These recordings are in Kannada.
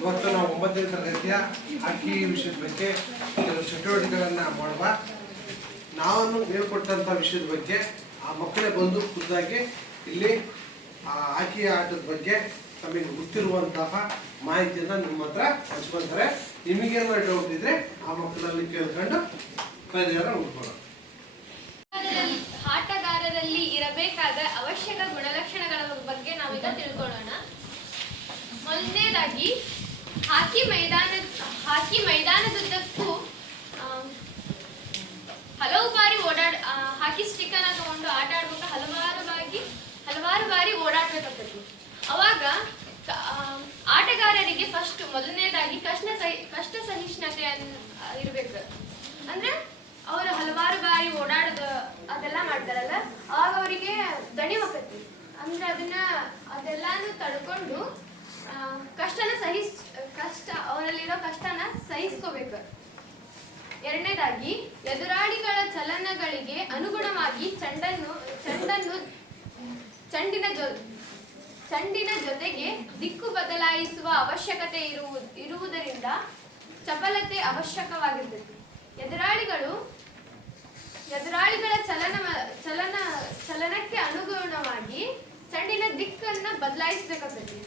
ಇವತ್ತು ನಾವು ಒಂಬತ್ತನೇ ತರಗತಿಯ ಹಾಕಿ ವಿಷಯದ ಬಗ್ಗೆ ಕೆಲವು ಚಟುವಟಿಕೆಗಳನ್ನು ಮಾಡುವ. ನಾನು ಹೇಳ್ಕೊಟ್ಟಂಥ ವಿಷಯದ ಬಗ್ಗೆ ಆ ಮಕ್ಕಳೇ ಬಂದು ಖುದ್ದಾಗಿ ಇಲ್ಲಿ ಆ ಹಾಕಿ ಆಟದ ಬಗ್ಗೆ ತಮಗೆ ಗೊತ್ತಿರುವಂತಹ ಮಾಹಿತಿಯನ್ನು ನಿಮ್ಮ ಹತ್ರ ಹಚ್ಕೊಂತಾರೆ. ನಿಮಗೇನೋ ಡೌಟ್ ಇದ್ರೆ ಆ ಮಕ್ಕಳಲ್ಲಿ ಕೇಳ್ಕೊಂಡು ಪರಿಹಾರ ಉಳ್ಕೊಳ್ಳೋಣ ಆಟಗಾರರಲ್ಲಿ- ಇರಬೇಕಾದ ಅವಶ್ಯಕ ಗುಣಲಕ್ಷಣಗಳ ಬಗ್ಗೆ ನಾವೀಗ ತಿಳ್ಕೊಳ್ಳೋಣ. ಮೊದಲನೇದಾಗಿ ಹಾಕಿ ಮೈದಾನ ಹಾಕಿ ಮೈದಾನದುದ್ದಕ್ಕೂ ಹಲವು ಬಾರಿ ಓಡಾಡ್ ಹಾಕಿ ಸ್ಟಿಕ್ ಅನ್ನ ತಗೊಂಡು ಆಟ ಆಡುವಾಗ ಹಲವಾರು ಬಾರಿ ಹಲವಾರು ಬಾರಿ ಓಡಾಡ್ಬೇಕಾಗ್ತದೆ. ಅವಾಗ ಆಟಗಾರರಿಗೆ ಫಸ್ಟ್ ಮೊದಲನೇದಾಗಿ ಕಷ್ಟ ಕಷ್ಟ ಸಹಿಷ್ಣುತೆ ಇರಬೇಕು. ಅಂದ್ರೆ, ಅವರು ಹಲವಾರು ಬಾರಿ ಓಡಾಡೋದು, ಅದೆಲ್ಲ ಮಾಡ್ತಾರಲ್ಲ, ಅವಾಗ ಅವರಿಗೆ ದಣಿವಾಕತಿ ಅಂದ್ರೆ ಅದನ್ನ, ಅದೆಲ್ಲಾನು ತಡ್ಕೊಂಡು ಕಷ್ಟನ ಸಹಿಸ್ ಕಷ್ಟ, ಅವರಲ್ಲಿರೋ ಕಷ್ಟನ ಸಹಿಸ್ಕೋಬೇಕು. ಎರಡನೇದಾಗಿ, ಎದುರಾಳಿಗಳ ಚಲನಗಳಿಗೆ ಅನುಗುಣವಾಗಿ ಚಂಡನ್ನು ಚಂಡನ್ನು ಚಂಡಿನ ಜೊ, ಚಂಡಿನ ಜೊತೆಗೆ ದಿಕ್ಕು ಬದಲಾಯಿಸುವ ಅವಶ್ಯಕತೆ ಇರುವು ಇರುವುದರಿಂದ ಚಪಲತೆ ಅವಶ್ಯಕವಾಗಿರ್ತದೆ. ಎದುರಾಳಿಗಳು, ಎದುರಾಳಿಗಳ ಚಲನ ಚಲನ, ಚಲನಕ್ಕೆ ಅನುಗುಣವಾಗಿ ಚಂಡಿನ ದಿಕ್ಕನ್ನ ಬದಲಾಯಿಸಬೇಕಾಗ್ತದೆ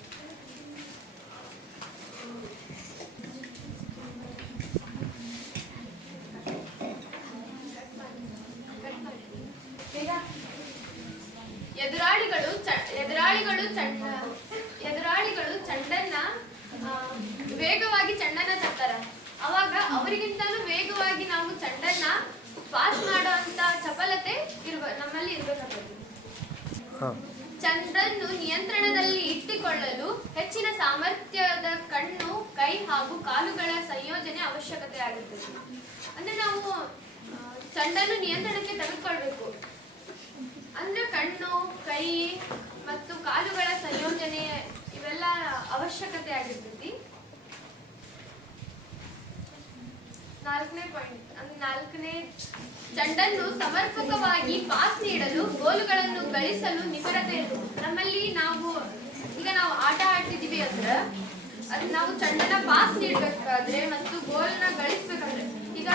ಬೇಗ. ಎದುರಾಳಿಗಳು ಚ- ಎದುರಾಳಿಗಳು ಚಂಡ ಎದುರಾಳಿಗಳು ಚೆಂಡನ್ನ ಆ, ವೇಗವಾಗಿ ಚೆಂಡನ್ನ ತರ್ತಾರ ಅವಾಗ ಅವರಿಗಿಂತಲೂ ವೇಗವಾಗಿ ನಾವು ಚಂಡನ್ನ ಪಾಸ್ ಮಾಡುವಂತ ಚಪಲತೆ ಇರ್ಬ ನಮ್ಮಲ್ಲಿ ಇರಬೇಕಾಗುತ್ತದೆ ಚಂದ್ರನ್ನು ನಿಯಂತ್ರಣದಲ್ಲಿ ಇಟ್ಟುಕೊಳ್ಳಲು ಹೆಚ್ಚಿನ ಸಾಮರ್ಥ್ಯದ ಕಣ್ಣು ಕೈ ಹಾಗೂ ಕಾಲುಗಳ ಸಂಯೋಜನೆ ಅವಶ್ಯಕತೆ ಆಗುತ್ತದೆ ಅಂದ್ರೆ ನಾವು ಚಂಡನ್ನು ನಿಯಂತ್ರಣಕ್ಕೆ ತೆಗೆದುಕೊಳ್ಬೇಕು. ಅಂದ್ರೆ ಕಣ್ಣು ಕೈ ಮತ್ತು ಕಾಲುಗಳ ಸಂಯೋಜನೆ ಇವೆಲ್ಲ ಅವಶ್ಯಕತೆ ಆಗಿರ್ತೈತಿ. ನಾಲ್ಕನೇ ಪಾಯಿಂಟ್ ನಾಲ್ಕನೇ ಚೆಂಡನ್ನು ಸಮರ್ಪಕವಾಗಿ ಪಾಸ್ ನೀಡಲು ಗೋಲುಗಳನ್ನು ಗಳಿಸಲು ನಿಖರತೆ ನಮ್ಮಲ್ಲಿ ನಾವು, ಈಗ ನಾವು ಆಟ ಆಡ್ತಿದ್ದೀವಿ ಅಂದ್ರೆ, ಅದು ನಾವು ಚಂಡನ್ನ ಪಾಸ್ ನೀಡಬೇಕಾದ್ರೆ ಮತ್ತು ಗೋಲ್ನ ಗಳಿಸ್ಬೇಕಂದ್ರೆ, ಈಗ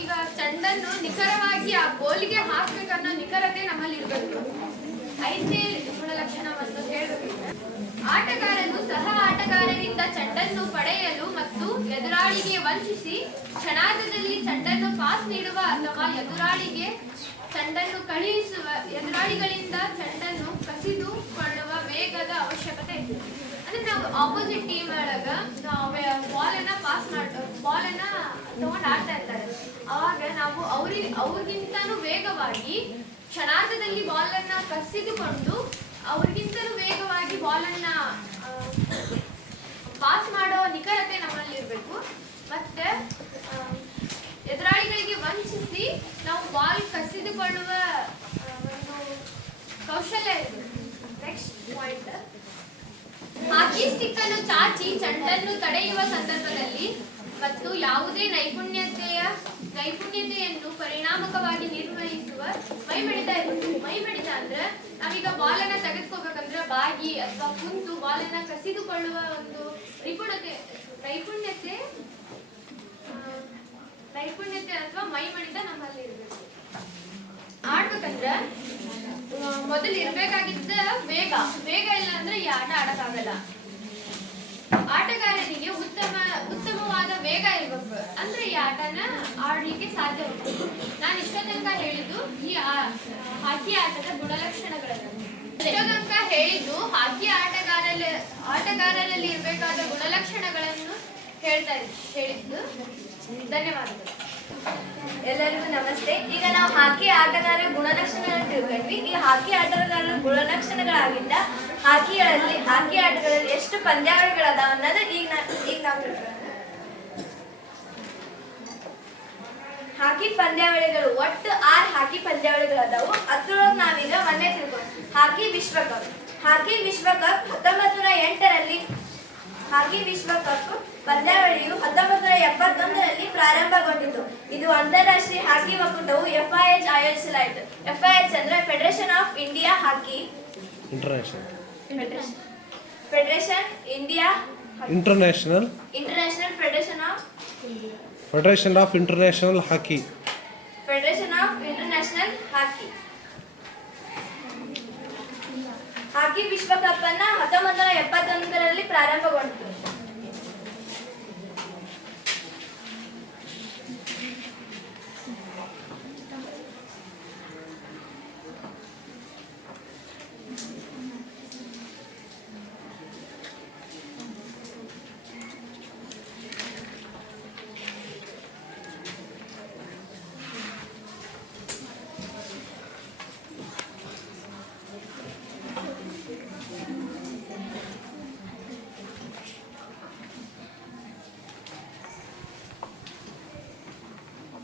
ಈಗ ಚಂಡನ್ನು ನಿಖರವಾಗಿ ಆ ಗೋಲಿಗೆ ಹಾಕ್ಬೇಕನ್ನೋ ನಿಖರತೆ ನಮ್ಮಲ್ಲಿ ಇರಬೇಕು. ಐದನೇ ಆಟಗಾರನು ಸಹ ಆಟಗಾರರಿಂದ ಚೆಂಡನ್ನು ಪಡೆಯಲು ಮತ್ತು ಎದುರಾಳಿಗೆ ವಂಚಿಸಿ ಕ್ಷಣಾರ್ಧದಲ್ಲಿ ಚೆಂಡನ್ನು ಪಾಸ್ ನೀಡುವ ಅಥವಾ ಎದುರಾಳಿಗೆ ಚೆಂಡನ್ನು ಕಳುಹಿಸುವ, ಎದುರಾಳಿಗಳಿಂದ ಚೆಂಡನ್ನು ಕಸಿದುಕೊಳ್ಳುವ ವೇಗದ ಅವಶ್ಯಕತೆ ಇದೆ. ಅಂದ್ರೆ ನಾವು ಆಪೋಸಿಟ್ ಟೀಮ್ ಒಳಗ ಬಾಲ್ ಅನ್ನ ಪಾಸ್ ಮಾಡ ಬಾಲ್ ಅನ್ನ ತಗೊಂಡು ಆಡ್ತಾ ಇರ್ತಾರೆ. ಅವಾಗ ನಾವು ಅವ್ರಿಗೆ ಅವ್ರಿಗಿಂತನೂ ವೇಗವಾಗಿ ಕ್ಷಣಾರ್ಧದಲ್ಲಿ ಬಾಲ್ ಅನ್ನ ಕಸಿದುಕೊಂಡು ಅವ್ರಿಗಿಂತಲೂ ವೇಗವಾಗಿ ಬಾಲ್ ಅನ್ನ ಪಾಸ್ ಮಾಡೋ ನಿಖರತೆ ನಮ್ಮಲ್ಲಿ ಇರಬೇಕು. ಮತ್ತೆ ಎದುರಾಳಿಗಳಿಗೆ ವಂಚಿಸಿ ನಾವು ಬಾಲ್ ಕಸಿದುಕೊಳ್ಳುವ ಒಂದು ಕೌಶಲ್ಯ ಇದೆ ನೆಕ್ಸ್ಟ್ ಪಾಯಿಂಟ್ ಚಾಚಿ ಚಂಡನ್ನು ತಡೆಯುವ ಸಂದರ್ಭದಲ್ಲಿ ಮತ್ತು ಯಾವುದೇ ನೈಪುಣ್ಯತೆಯ, ನೈಪುಣ್ಯತೆಯನ್ನು ಪರಿಣಾಮಕವಾಗಿ ನಿರ್ವಹಿಸುವ ಮೈಮಿಡಿತ ಮೈ ಬೆಳಿತ ಅಂದ್ರೆ ನಾವೀಗ ಬಾಲನ್ನ ತೆಗೆದುಕೋಬೇಕಂದ್ರೆ ಬಾಗಿ ಅಥವಾ ಕುಂತು ಬಾಲನ್ನ ಕಸಿದುಕೊಳ್ಳುವ ಒಂದು ನಿಪುಣತೆ ನೈಪುಣ್ಯತೆ ನೈಪುಣ್ಯತೆ ಅಥವಾ ಮೈ ಮೈಮಿಡಿತ ನಮ್ಮಲ್ಲಿ ಇರಬೇಕು. ಆಡ್ಬೇಕಂದ್ರ ಮೊದಲು ಇರ್ಬೇಕಾಗಿದ್ದ ವೇಗ. ವೇಗ ಇಲ್ಲ ಅಂದ್ರೆ ಈ ಆಟ ಆಡಕ್ಕಾಗಲ್ಲ. ಆಟಗಾರನಿಗೆ ಉತ್ತಮ, ಉತ್ತಮವಾದ ವೇಗ ಇರ್ಬೇಕು. ಅಂದ್ರೆ ಈ ಆಟನ ಆಡ್ಲಿಕ್ಕೆ ಸಾಧ್ಯ ಹೋಗ್ಬೇಕು ನಾನು ಇಷ್ಟ ತನಕ ಹೇಳಿದ್ದು ಈ ಆ- ಹಾಕಿ ಆಟದ ಗುಣಲಕ್ಷಣಗಳನ್ನು ಹೇಳಿದ್ದು ಹಾಕಿ ಆಟಗಾರರಲ್ಲಿ ಆಟಗಾರರಲ್ಲಿ ಇರಬೇಕಾದ ಗುಣಲಕ್ಷಣಗಳನ್ನು ಹೇಳ್ತಾ ಹೇಳಿದ್ದು. ಧನ್ಯವಾದಗಳು. ಎಲ್ಲರಿಗೂ ನಮಸ್ತೆ. ಈಗ ನಾವು ಹಾಕಿ ಆಟಗಾರರ ಗುಣಲಕ್ಷಣಗಳನ್ನು ತಿಳ್ಕೊಂಡ್ವಿ. ಈ ಹಾಕಿ ಆಟಗಾರರ ಗುಣಲಕ್ಷಣಗಳಾಗಿದ್ದ ಹಾಕಿಗಳಲ್ಲಿ ಹಾಕಿ ಆಟಗಳಲ್ಲಿ ಎಷ್ಟು ಪಂದ್ಯಾವಳಿಗಳದಾವ ಅನ್ನೋದು ಈಗ ಈಗ ನಾವು ತಿಳ್ಕೊಳ್ಳೋಣ. ಹಾಕಿ ಪಂದ್ಯಾವಳಿಗಳು ಒಟ್ಟು ಆರು ಹಾಕಿ ಪಂದ್ಯಾವಳಿಗಳು ಅದಾವು ಅದ್ರೊಳಗೆ ನಾವೀಗ ಒಂದೇ ತಿಳ್ಕೊಂಡು ಹಾಕಿ ವಿಶ್ವಕಪ್. ಹಾಕಿ ವಿಶ್ವಕಪ್ ಹತ್ತೊಂಬತ್ತು ನೂರ ಎಂಟರಲ್ಲಿ ಹಾಕಿ ವಿಶ್ವಕಪ್ ಪಂದ್ಯಾವಳಿಯು ಹತ್ತೊಂಬತ್ತು ನೂರ ಎಪ್ಪತ್ತೊಂದರಲ್ಲಿ ಪ್ರಾರಂಭಗೊಂಡಿತು. ಇದು ಅಂತಾರಾಷ್ಟ್ರೀಯ ಹಾಕಿ ಒಕ್ಕೂಟವು ಎಫ್ಐಎಚ್ ಆಯೋಜಿಸಲಾಯಿತು. ಎಫ್ಐಎಚ್ ಅಂದ್ರೆ federation of India hockey federation India international international federation of federation of international hockey federation of international hockey hockey ವಿಶ್ವಕಪ್ ಅನ್ನ ಹತ್ತೊಂಬತ್ತು ನೂರ ಎಪ್ಪತ್ತೊಂದರಲ್ಲಿ ಪ್ರಾರಂಭಗೊಂಡಿತು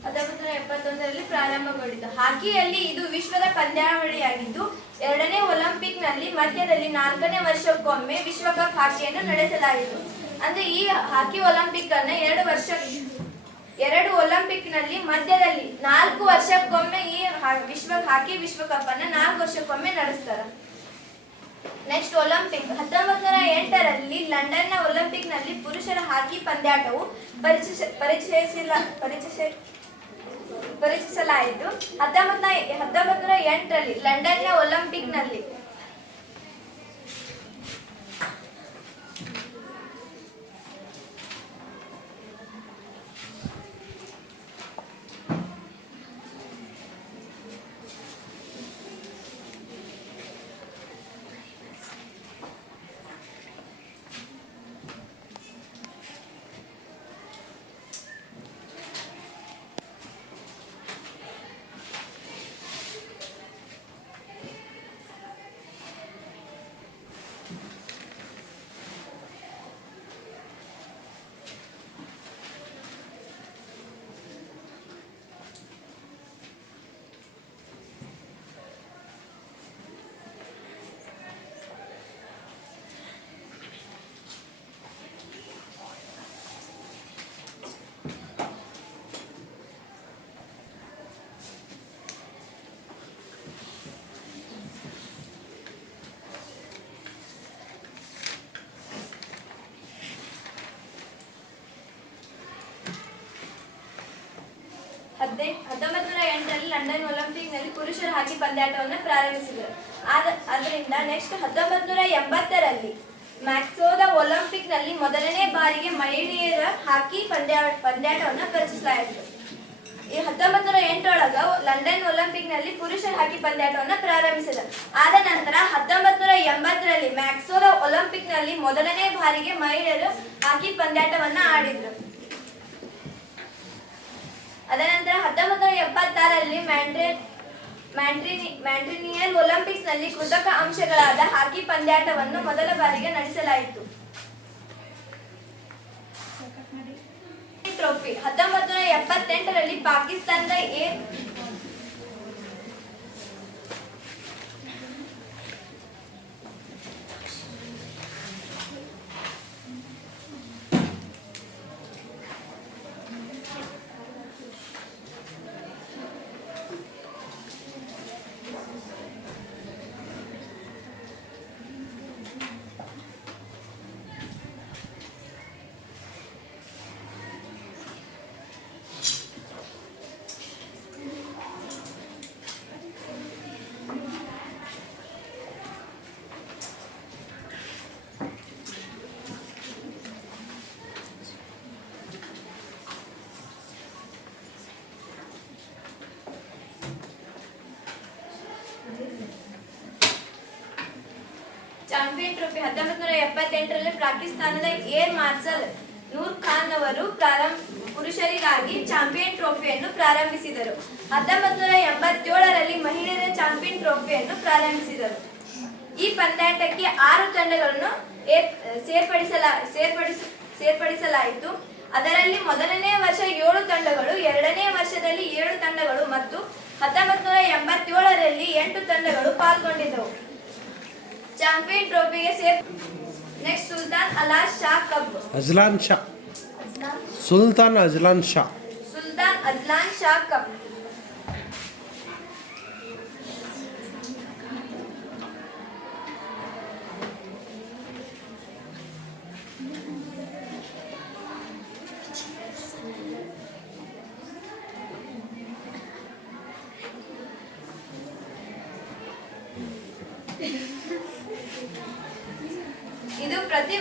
ಹತ್ತೊಂಬತ್ತು ನೂರ ಪ್ರಾರಂಭಗೊಂಡಿತು ಹಾಕಿಯಲ್ಲಿ ಇದು ವಿಶ್ವದ ಪಂದ್ಯಾವಳಿಯಾಗಿದ್ದು, ಎರಡನೇ ಒಲಿಂಪಿಕ್ನಲ್ಲಿ ಮಧ್ಯದಲ್ಲಿ ನಾಲ್ಕನೇ ವರ್ಷಕ್ಕೊಮ್ಮೆ ವಿಶ್ವಕಪ್ ಹಾಕಿಯನ್ನು ನಡೆಸಲಾಯಿತು. ಅಂದ್ರೆ ಈ ಹಾಕಿ ಒಲಿಂಪಿಕ್ ಅನ್ನ ಎರಡು ವರ್ಷ, ಎರಡು ಒಲಿಂಪಿಕ್ನಲ್ಲಿ ಮಧ್ಯದಲ್ಲಿ ನಾಲ್ಕು ವರ್ಷಕ್ಕೊಮ್ಮೆ ಈ ವಿಶ್ವ, ಹಾಕಿ ವಿಶ್ವಕಪ್ ಅನ್ನ ನಾಲ್ಕು ವರ್ಷಕ್ಕೊಮ್ಮೆ ನಡೆಸ್ತಾರೆ. Next Olympic. ಹತ್ತೊಂಬತ್ತು ನೂರ ಎಂಟರಲ್ಲಿ ಒಲಿಂಪಿಕ್ನಲ್ಲಿ ಪುರುಷರ ಹಾಕಿ ಪಂದ್ಯಾಟವು ಪರಿಚಯ, ಪರಿಚಯಿಸಿಲ್ಲ ಪರಿಚಯ ಪರಿಚಯಿಸಲಾಯಿತು. ಹತ್ತೊಂಬತ್ತು ಹತ್ತೊಂಬತ್ತು ನೂರ ಎಂಟರಲ್ಲಿ ಲಂಡನ್ನ ಒಲಿಂಪಿಕ್ನಲ್ಲಿ ಹತ್ತೊಂಬತ್ತು ನೂರ ಎಂಟರಲ್ಲಿ ಲಂಡನ್ ಒಲಿಂಪಿಕ್ನಲ್ಲಿ ಪುರುಷರ ಹಾಕಿ ಪಂದ್ಯಾಟವನ್ನು ಪ್ರಾರಂಭಿಸಿದರು. ಅದರಿಂದ ನೆಕ್ಸ್ಟ್ ಹತ್ತೊಂಬತ್ತು ನೂರ ಎಂಬತ್ತರಲ್ಲಿ ಮ್ಯಾಕ್ಸೋದ ಒಲಿಂಪಿಕ್ನಲ್ಲಿ ಮೊದಲನೇ ಬಾರಿಗೆ ಮಹಿಳೆಯರ ಹಾಕಿ ಪಂದ್ಯ, ಪಂದ್ಯಾಟವನ್ನು ಪರಿಚಯಿಸಲಾಯಿತು ಈ ಹತ್ತೊಂಬತ್ತು ನೂರ ಎಂಟರೊಳಗ ಲಂಡನ್ ಒಲಿಂಪಿಕ್ನಲ್ಲಿ ಪುರುಷರ ಹಾಕಿ ಪಂದ್ಯಾಟವನ್ನು ಪ್ರಾರಂಭಿಸಿದರು. ಆದ ನಂತರ ಹತ್ತೊಂಬತ್ತು ನೂರ ಎಂಬತ್ತರಲ್ಲಿ ಮ್ಯಾಕ್ಸೋದ ಒಲಿಂಪಿಕ್ನಲ್ಲಿ ಮೊದಲನೇ ಬಾರಿಗೆ ಮಹಿಳೆಯರು ಹಾಕಿ ಪಂದ್ಯಾಟವನ್ನು ಆಡಿದ್ರು. ಅದನಂತರ ಹತ್ತೊಂಬತ್ತು ನೂರ ಎಪ್ಪತ್ತಾರರಲ್ಲಿ ಮ್ಯಾಂಡ್ರೆ ಮ್ಯಾಂಡ್ರಿನಿ ಮ್ಯಾಂಡ್ರಿನಿಯಲ್ ಒಲಿಂಪಿಕ್ಸ್ನಲ್ಲಿ ಕೃತಕ ಅಂಶಗಳಾದ ಹಾಕಿ ಪಂದ್ಯಾಟವನ್ನು ಮೊದಲ ಬಾರಿಗೆ ನಡೆಸಲಾಯಿತು. ಟ್ರೋಫಿ ಹತ್ತೊಂಬತ್ತು ನೂರ ಎಪ್ಪತ್ತೆಂಟರಲ್ಲಿ ಪಾಕಿಸ್ತಾನದ ಎ ಚಾಂಪಿಯನ್ ಟ್ರೋಫಿ ಹತ್ತೊಂಬತ್ತು ನೂರ ಎಪ್ಪತ್ತೆಂಟರಲ್ಲಿ ಪಾಕಿಸ್ತಾನದ ಏರ್ ಮಾರ್ಷಲ್ ನೂರ್ ಖಾನ್ ಅವರು ಪ್ರಾರಂಭ, ಪುರುಷರಿಗಾಗಿ ಚಾಂಪಿಯನ್ ಟ್ರೋಫಿಯನ್ನು ಪ್ರಾರಂಭಿಸಿದರು. ಹತ್ತೊಂಬತ್ತು ನೂರ ಎಂಬತ್ತೇಳರಲ್ಲಿ ಮಹಿಳೆಯರ ಚಾಂಪಿಯನ್ ಟ್ರೋಫಿಯನ್ನು ಪ್ರಾರಂಭಿಸಿದರು. ಈ ಪಂದ್ಯಾಟಕ್ಕೆ ಆರು ತಂಡಗಳನ್ನು ಸೇರ್ಪಡಿಸಲ, ಸೇರ್ಪಡಿಸ, ಸೇರ್ಪಡಿಸಲಾಯಿತು. ಅದರಲ್ಲಿ ಮೊದಲನೇ ವರ್ಷ ಏಳು ತಂಡಗಳು, ಎರಡನೇ ವರ್ಷದಲ್ಲಿ ಏಳು ತಂಡಗಳು ಮತ್ತು ಹತ್ತೊಂಬತ್ತು ನೂರ ಎಂಬತ್ತೇಳರಲ್ಲಿ ಎಂಟು ತಂಡಗಳು ಪಾಲ್ಗೊಂಡಿದ್ದವು. ಚಾಂಪಿಯನ್ ಟ್ರೋಫಿಗೆ ಸೇರ್ next Sultan alas Shah cup Azlan Shah Sultan Azlan Shah Sultan Azlan Shah cup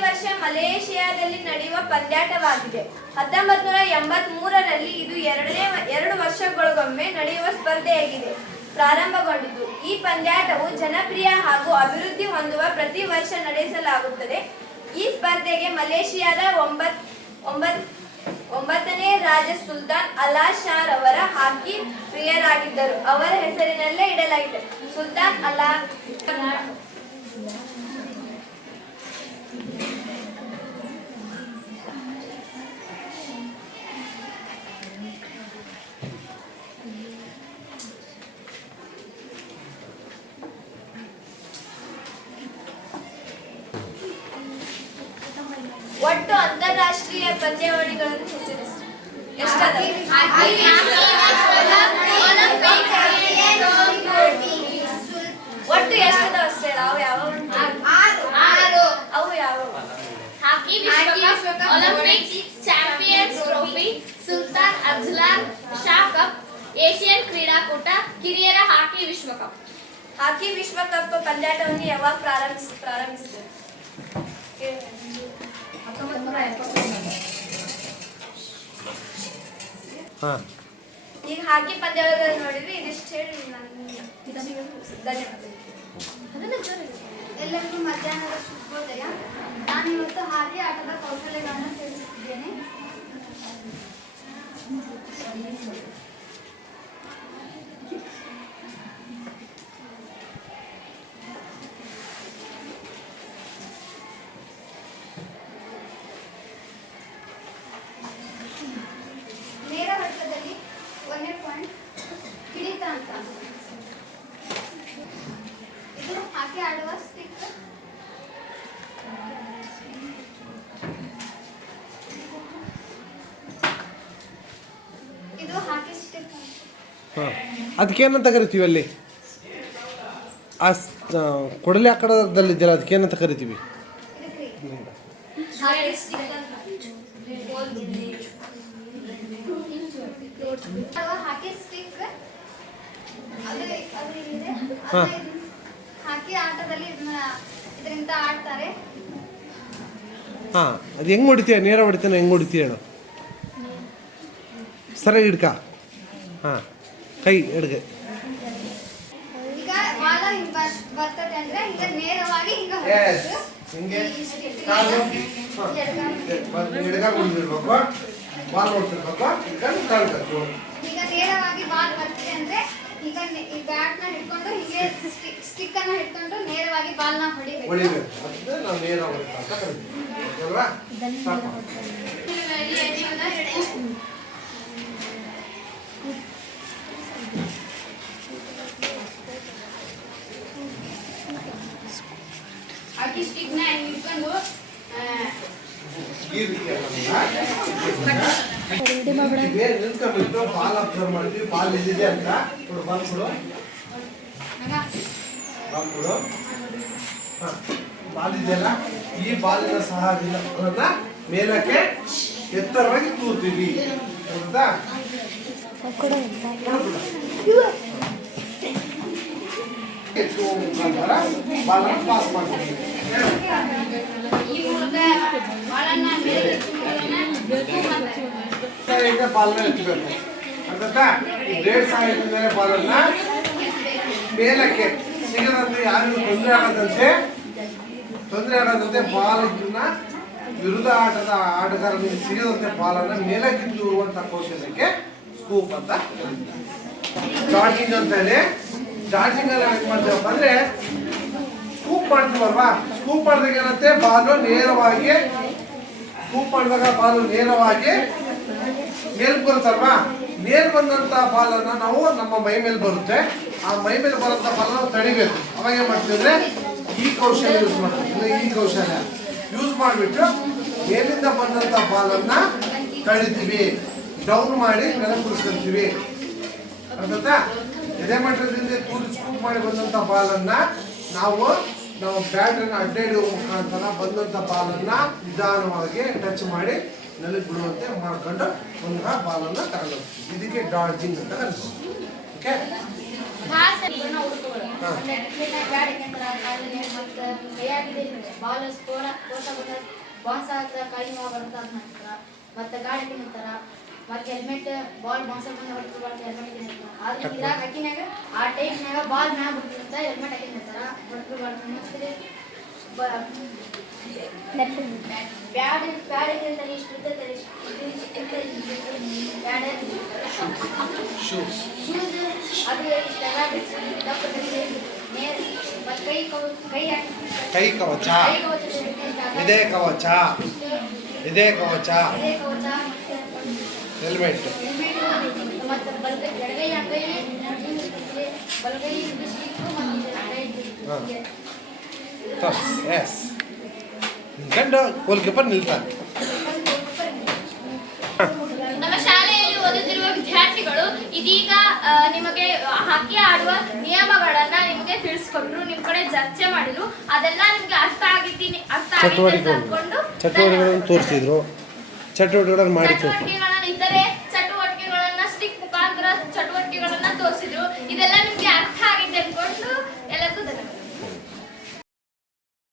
ವರ್ಷ ಮಲೇಷಿಯಾದಲ್ಲಿ ನಡೆಯುವ ಪಂದ್ಯಾಟವಾಗಿದೆ ಹತ್ತೊಂಬತ್ತು ನೂರ ಎಂಬತ್ತ್ ಮೂರರಲ್ಲಿ ಇದು ಎರಡನೇ ಎರಡು ವರ್ಷಗಳಿಗೊಮ್ಮೆ ನಡೆಯುವ ಸ್ಪರ್ಧೆಯಾಗಿದೆ. ಪ್ರಾರಂಭಗೊಂಡಿತು ಈ ಪಂದ್ಯಾಟವು ಜನಪ್ರಿಯ ಹಾಗೂ ಅಭಿವೃದ್ಧಿ ಹೊಂದುವ ಪ್ರತಿ ವರ್ಷ ನಡೆಸಲಾಗುತ್ತದೆ. ಈ ಸ್ಪರ್ಧೆಗೆ ಮಲೇಷಿಯಾದ ಒಂಬತ್ ಒಂಬತ್, ಒಂಬತ್ತನೇ ರಾಜ ಸುಲ್ತಾನ್ ಅಲಾ ಶಾ ರವರ ಹಾಕಿ ಪ್ರಿಯರಾಗಿದ್ದರು. ಅವರ ಹೆಸರಿನಲ್ಲೇ ಇಡಲಾಗಿದೆ. ಸುಲ್ತಾನ್ ಅಲಾ ಅಂತಾರಾಷ್ಟ್ರೀಯ ಪಂದ್ಯಾವಳಿಗಳನ್ನು ಹೆಸರಿಸಿ? ಒಟ್ಟು ಎಷ್ಟದಾವ ಅಷ್ಟೇ. ಅವು ಯಾವ ಅವು ಯಾವ ಹಾಕಿ ವಿಶ್ವಕಪ್ Olympics champions trophy Sultan Azlan Shah cup Asian ಕ್ರೀಡಾಕೂಟ ಕಿರಿಯರ ಹಾಕಿ ವಿಶ್ವಕಪ್. ಹಾಕಿ ವಿಶ್ವಕಪ್ ಪಂದ್ಯಾಟವನ್ನು ಯಾವಾಗ ಪ್ರಾರಂಭಿಸ ಪ್ರಾರಂಭಿಸಿದರು ಈಗ ಹಾಕಿ ಪಂದ್ಯಾವಳಿಗಳನ್ನು ನೋಡಿದ್ವಿ ಇದಿಷ್ಟು ಹೇಳಿ ಎಲ್ಲರಿಗೂ ಮಧ್ಯಾಹ್ನದ ಶುಭೋದಯ. ನಾನು ಇವತ್ತು ಹಾಕಿ ಆಟದ ಕೌಶಲ್ಯಗಳನ್ನು ತಿಳಿಸುತ್ತಿದ್ದೇನೆ. ಹಾಂ. ಅದಕ್ಕೇನಂತ ಕರಿತೀವಿ ಅಲ್ಲಿ? ಆ ಕೊಡಲಿ ಆ, ಅದಕ್ಕೇನಂತ ಕರಿತೀವಿ? ಹಾ. ಹಾಂ ಅದು ಹೆಂಗೆ ಹೊಡಿತೀಯ? ನೇರ ಹೊಡಿತಾನೆ ಹೆಂಗೆ ಹೊಡಿತೀಯ ಹೇಳು? ಇಡ್ಕ. ಹಿಡ್ಕ ಹಾಂ. ಕೈ ಎಡ್ಗೆ. ಈಗ ಬಾಲ ಹಿಂಗ ಬರ್- ಬರ್ತದೆ ಅಂದ್ರೆ ಈಗ ನೇರವಾಗಿ ಹಿಂಗ. ಹೊಡ್ಬೇಕು. ಕಾಲು ಬಾಲ್ ಹೊಡ್ತಿರ್ಬೇಕು ಕಾಲು ಕಟ್ಟು ಈಗ ನೇರವಾಗಿ ಬಾಲ್ ಬರ್ತಿದೆ ಅಂದ್ರೆ ಈಗ ಈ ಬ್ಯಾಟ್ನ ಹಿಡ್ಕೊಂಡು ಹೀಗೆ ಸ್ಟಿಕ್ ಅನ್ನ ಹಿಡ್ಕೊಂಡು ನೇರವಾಗಿ ಬಾಲ್ನ ಹೊಡಿಬೇಕು. ಹೊಡಿಬೇಕು. ಅದನ್ನ ನಾವು ನೇರ ಹೊಡಿತ ಅಂತ ಕರಿತೀವಿ. ಅಲ್ವಾ ಸಾಕು ಹಾಕಿ ಸ್ಟಿಕ್ನ ಹಿಡ್ಕೊಂಡು ಈ ರೀತಿ ಬಾಲ್ ಅಬ್ಸರ್ವ್ ಬಾಲ್ ಇಲ್ಲಿದೆ ಅಂತ ಕೊಡು ಬಾಲ್ ಇದೆಯಲ್ಲ ಈ ಬಾಲಿನ ಸಹಾಯದಿಂದ ಮೇಲಕ್ಕೆ ಎತ್ತರವಾಗಿ ತೂರ್ತೀವಿ ಹೌದಾ. ಎತ್ತುವ ಮುಖಾಂತರ ಪಾಸ್ ಮಾಡ್ತೀವಿ ಮೇಲೆ ಸಹಾಯದಿಂದ ಬಾಲ್ನ ಎತ್ತಬೇಕು ಅರ್ಥಾಯ್ತಾ ಈ ಬ್ಲೇಡ್ ಸಹಾಯದಿಂದ ಬಾಲನ್ನ ಮೇಲಕ್ಕೆ ಸಿಗದಂತೆ ಯಾರಿಗೂ ತೊಂದರೆ ಆಗದಂತೆ ತೊಂದರೆ ಆಗದಂತೆ ಬಾಲನ್ನ ವಿರುದ್ಧ ಆಟದ ಆಟಗಾರನಿಗೆ ಸಿಗದಂತೆ ಬಾಲನ್ನ ಮೇಲಕ್ಕೆ ತೂರುವಂತ ಕೌಶಲ್ಯಕ್ಕೆ ಸ್ಕೂಪ್ ಅಂತ ಜಾರ್ಜಿಂಗ್ ಅಂತ ಹೇಳಿ ಜಾರ್ಜಿಂಗ್ ಅಲ್ಲಿ ಏನ್ ಮಾಡ್ತೀವಪ್ಪ ಅಂದ್ರೆ ಸ್ಕೂಪ್ ಮಾಡ್ತೀವಲ್ವಾ? ಸ್ಕೂಪ್ ಮಾಡಿದಾಗ ಏನಂತೆ? ಬಾಲು ನೇರವಾಗಿ ಸ್ಕೂಪ್ ಮಾಡಿದಾಗ ಬಾಲು ನೇರವಾಗಿ ಮೇಲ್ ಬರುತ್ತಲ್ವಾ? ಮೇಲ್ ಬಂದಂತ ಬಾಲನ್ನ ನಾವು ನಮ್ಮ ಮೈ ಮೇಲೆ ಬರುತ್ತೆ. ಆ ಮೈ ಮೇಲೆ ಬರೋಂಥ ಬಾಲ ನಾವು ತಡಿಬೇಕು. ಅವಾಗ ಏನ್ ಮಾಡ್ತೀವಿ ಈ ಕೌಶಲ್ಯ ಯೂಸ್ ಮಾಡ್ತೀವಿ. ಈ ಕೌಶಲ್ಯ. ಯೂಸ್ ಮಾಡಿಬಿಟ್ಟು ಮೇಲಿಂದ ಬಂದಂತ ಬಾಲನ್ನ ತಡಿತೀವಿ. ಡೌನ್ ಮಾಡಿ ನೆಲ ಕುಡಿಸ್ಕೊಂತೀವಿ ಅರ್ಥಾಯ್ತಾ? ಎದೆ ಮಟ್ಟದಿಂದ ತೂರಿ ಸ್ಕೂಪ್ ಮಾಡಿ ಬಂದಂತ ಬಾಲನ್ನ ನಾವು ನಾವು ಬ್ಯಾಟ್ ಅನ್ನ ಅಡ್ಡ ಹಿಡಿಯುವ ಮುಖಾಂತರ ಬಂದಂತ ಬಾಲನ್ನ ನಿಧಾನವಾಗಿ ಟಚ್ ಮಾಡಿ ನೆಲಕ್ಕೆ ಬಿಡುವಂತೆ ಮಾಡ್ಕೊಂಡು ಒಂದು ಬಾಲನ್ನ ತಗೊಂಡು ಇದಕ್ಕೆ ಡಾಡ್ಜಿಂಗ್ ಅಂತ ಕರಿತೀವಿ ಓಕೆ ಬಾಲ್ ಸ್ಕೋರ ಕೋಟ ಬಂದ ಬಾನ್ಸ್ ಹಾಕಿದ್ರೆ ಕೈ ನೋವು ಹೇಳ್ತಾರ ಮತ್ತೆ ಗಾಡಿ ತಿನ್ನಿರ್ತಾರ ಮತ್ತೆ ಹೆಲ್ಮೆಟ್ ಬಾಲ್ ಬಾನ್ಸ್ ಬಂದು ಹೊಡೆದು ಬಾಲ್ ಹೆಲ್ಮೆಟ್ ತಿನ್ನಿರ್ತಾರ ಆದ್ರೆ ಇದ್ರಾಗ ಹಾಕಿನಾಗ ಆ ಟೈಮ್ನಾಗ ಬಾಲ್ ಮ್ಯಾಗ ಬಿಡ್ತಿರ್ತ ಹೆಲ್ಮೆಟ್ ಹಾಕಿರ್ತಾರ ಹೊಡೆದು ಬಾಲ್ ಮತ್ತೆ ಬ್ಯಾಡ್ ಬ್ಯಾಡ್ ಇದ್ದಂತಾರೆ ಇಷ್ಟು ಇದ್ದಂತಾರೆ ಬ್ಯಾಡ್ ಶೂಸ್ ಶೂಸ್ ಅದು ಇಷ್ಟೆಲ್ಲ ದಪ್ಪ ತೆಗೆದು ನೇರ ಮತ್ತೆ ಕೈ ಕವ ಕೈ ಹಾಕಿ ಕೈ ಕವಚ ಕೈ ಕವಚ ತೆಗೆದು ಇದೇ ಕವಚ ಇದೇ ಕವಚ ಇದೇ ಕವಚ ಮತ್ತೆ ಹೆಲ್ಮೆಟ್ ಎಸ್ ಗಂಡು ಗೋಲ್ ಕೀಪರ್ ನಿಲ್ತಾನೆ ನಮ್ಮ ಶಾಲೆಯಲ್ಲಿ ಓದುತ್ತಿರುವ ವಿದ್ಯಾರ್ಥಿಗಳು ಇದೀಗ ನಿಮಗೆ ಹಾಕಿ ಆಡುವ ನಿಯಮಗಳನ್ನ ನಿಮಗೆ ತಿಳಿಸ್ಕೊಟ್ರು ನಿಮ್ ಕಡೆ ಚರ್ಚೆ ಮಾಡಿದ್ರು ಅದೆಲ್ಲ ನಿಮ್ಗೆ ಅರ್ಥ ಆಗಿದ್ದೀನಿ ಅರ್ಥ ಆಗಿದೆ ಚಟುವಟಿಕೆಗಳನ್ನು ತೋರಿಸಿದ್ರು. ಚಟುವಟಿಕೆಗಳನ್ನು ಮಾಡಿ ತೋರಿಸಿದ್ರು